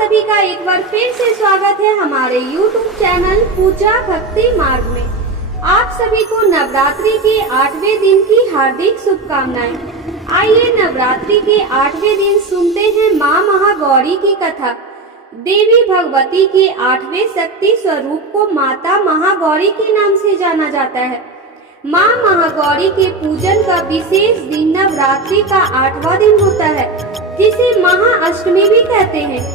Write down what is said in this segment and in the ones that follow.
सभी का एक बार फिर से स्वागत है हमारे YouTube चैनल पूजा भक्ति मार्ग में। आप सभी को नवरात्रि के 8वें दिन की हार्दिक शुभकामनाएं। आइए नवरात्रि के 8वें दिन सुनते हैं माँ महागौरी की कथा। देवी भगवती के 8वें शक्ति स्वरूप को माता महागौरी के नाम से जाना जाता है। माँ महागौरी के पूजन का विशेष दिन नवरात्रि का 8वां दिन होता है, जिसे महाअष्टमी भी कहते हैं।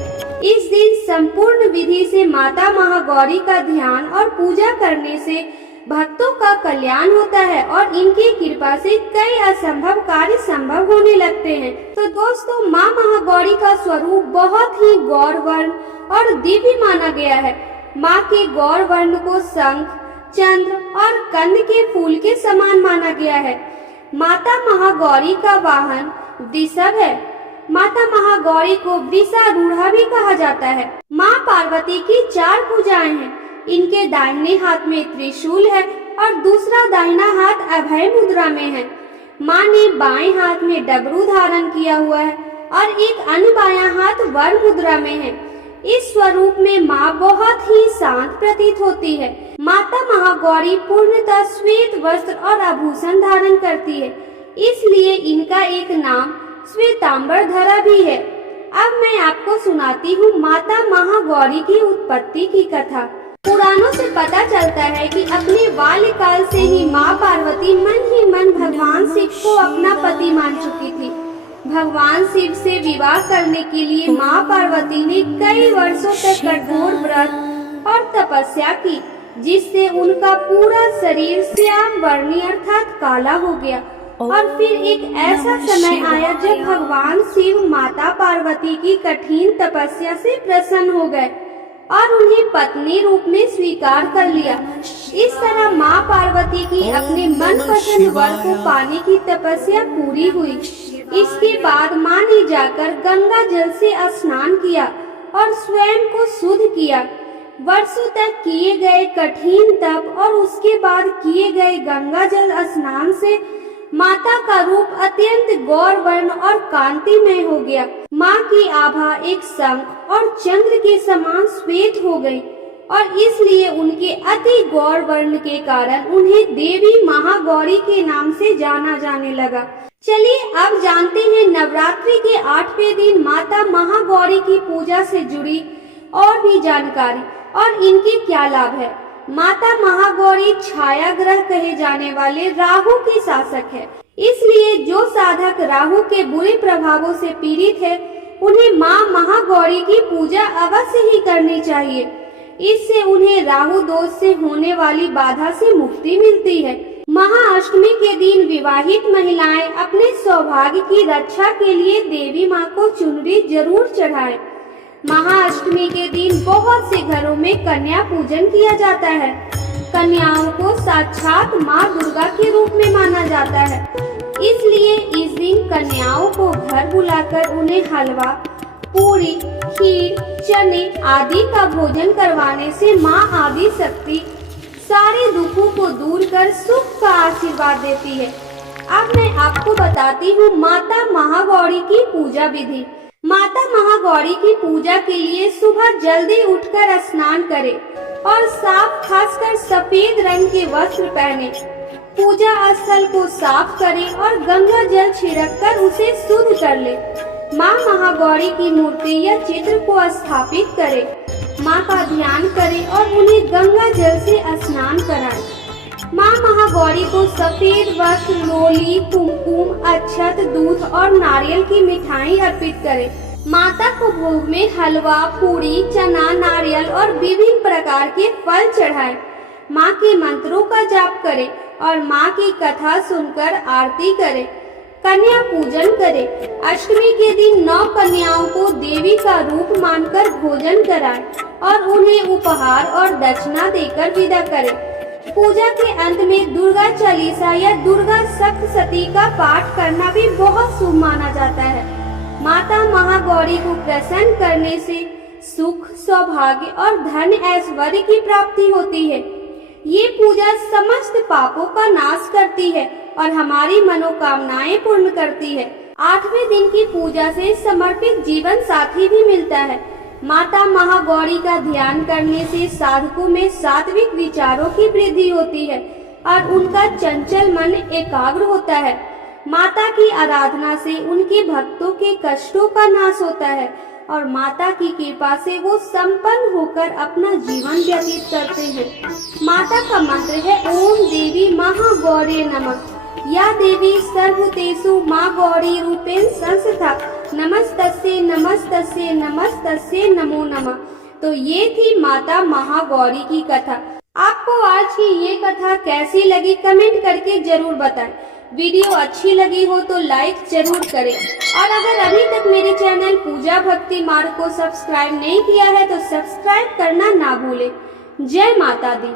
इस दिन संपूर्ण विधि से माता महागौरी का ध्यान और पूजा करने से भक्तों का कल्याण होता है और इनकी कृपा से कई असंभव कार्य संभव होने लगते हैं। तो दोस्तों, माँ महागौरी का स्वरूप बहुत ही गौरवर्ण और दिव्य माना गया है। माँ के गौरवर्ण को शंख, चंद्र और कंद के फूल के समान माना गया है। माता महागौरी का वाहन वृषभ है। माता महागौरी को वृषारूढ़ा भी कहा जाता है। माँ पार्वती की 4 भुजाएं हैं। इनके दाहिने हाथ में त्रिशूल है और दूसरा दाहिना हाथ अभय मुद्रा में है। माँ ने बाएं हाथ में डमरू धारण किया हुआ है और एक अन्य बायां हाथ वर मुद्रा में है। इस स्वरूप में माँ बहुत ही शांत प्रतीत होती है। माता महागौरी पूर्णतः श्वेत वस्त्र और आभूषण धारण करती है, इसलिए इनका एक नाम श्वेतांबरधरा भी है। अब मैं आपको सुनाती हूँ माता महागौरी की उत्पत्ति की कथा। पुराणों से पता चलता है कि अपने बाल्यकाल से ही माँ पार्वती मन ही मन भगवान शिव को अपना पति मान चुकी थी। भगवान शिव से विवाह करने के लिए माँ पार्वती ने कई वर्षों तक कठोर व्रत और तपस्या की, जिससे उनका पूरा शरीर श्याम वर्णी अर्थात काला हो गया। और फिर एक ऐसा समय आया जब भगवान शिव माता पार्वती की कठिन तपस्या से प्रसन्न हो गए और उन्हें पत्नी रूप में स्वीकार कर लिया। इस तरह माँ पार्वती की अपने मनपसंद वर को पाने की तपस्या पूरी हुई। इसके बाद माँ ने जाकर गंगा जल से स्नान किया और स्वयं को शुद्ध किया। वर्षों तक किए गए कठिन तप और उसके बाद किए गए गंगा जल स्नान से माता का रूप अत्यंत गौरवर्ण और कांतिमय हो गया। माँ की आभा एक शंख और चंद्र के समान श्वेत हो गई और इसलिए उनके अति गौरवर्ण के कारण उन्हें देवी महागौरी के नाम से जाना जाने लगा। चलिए अब जानते हैं नवरात्रि के 8वें दिन माता महागौरी की पूजा से जुड़ी और भी जानकारी और इनके क्या लाभ है। माता महागौरी छाया ग्रह कहे जाने वाले राहु की शासक है, इसलिए जो साधक राहु के बुरे प्रभावों से पीड़ित है उन्हें माँ महागौरी की पूजा अवश्य ही करनी चाहिए। इससे उन्हें राहु दोष से होने वाली बाधा से मुक्ति मिलती है। महाअष्टमी के दिन विवाहित महिलाएं अपने सौभाग्य की रक्षा के लिए देवी माँ को चुनरी जरूर चढ़ाएं। महाअष्टमी के दिन बहुत से घरों में कन्या पूजन किया जाता है। कन्याओं को साक्षात माँ दुर्गा के रूप में माना जाता है, इसलिए इस दिन कन्याओं को घर बुलाकर उन्हें हलवा, पूरी, खीर, चने आदि का भोजन करवाने से माँ आदि शक्ति सारे दुखों को दूर कर सुख का आशीर्वाद देती है। अब मैं आपको बताती हूँ माता महागौरी की पूजा विधि। माता महागौरी की पूजा के लिए सुबह जल्दी उठकर स्नान करें और साफ खासकर सफेद रंग के वस्त्र पहने। पूजा स्थल को साफ करें और गंगा जल छिड़ककर उसे शुद्ध कर ले। माँ महागौरी की मूर्ति या चित्र को स्थापित करें। माँ का ध्यान करें और उन्हें गंगा जल से स्नान कराएं। माँ महागौरी को सफेद वस्त्र, रोली, कुमकुम, अक्षत, दूध और नारियल की मिठाई अर्पित करें। माता को भोग में हलवा, पूरी, चना, नारियल और विभिन्न प्रकार के फल चढ़ाएं। माँ के मंत्रों का जाप करें और माँ की कथा सुनकर आरती करें। कन्या पूजन करें। अष्टमी के दिन 9 कन्याओं को देवी का रूप मानकर भोजन कराएं और उन्हें उपहार और दक्षिणा देकर विदा करें। पूजा के अंत में दुर्गा चालीसा या दुर्गा सप्तशती का पाठ करना भी बहुत शुभ माना जाता है। माता महागौरी को प्रसन्न करने से सुख, सौभाग्य और धन ऐश्वर्य की प्राप्ति होती है। ये पूजा समस्त पापों का नाश करती है और हमारी मनोकामनाएं पूर्ण करती है। 8वें दिन की पूजा से समर्पित जीवन साथी भी मिलता है। माता महागौरी का ध्यान करने से साधकों में सात्विक विचारों की वृद्धि होती है और उनका चंचल मन एकाग्र होता है। माता की आराधना से उनके भक्तों के कष्टों का नाश होता है और माता की कृपा से वो संपन्न होकर अपना जीवन व्यतीत करते हैं। माता का मंत्र है ओम देवी महागौरी नमः। या देवी सर्वभूतेषु मां गौरी रूपेण संस्थिता नमस्तस्यै नमस्तस्यै नमस्तस्यै नमो नमः। तो ये थी माता महागौरी की कथा। आपको आज की ये कथा कैसी लगी कमेंट करके जरूर बताएं। वीडियो अच्छी लगी हो तो लाइक जरूर करें और अगर अभी तक मेरे चैनल पूजा भक्ति मार्ग को सब्सक्राइब नहीं किया है तो सब्सक्राइब करना ना भूलें। जय माता दी।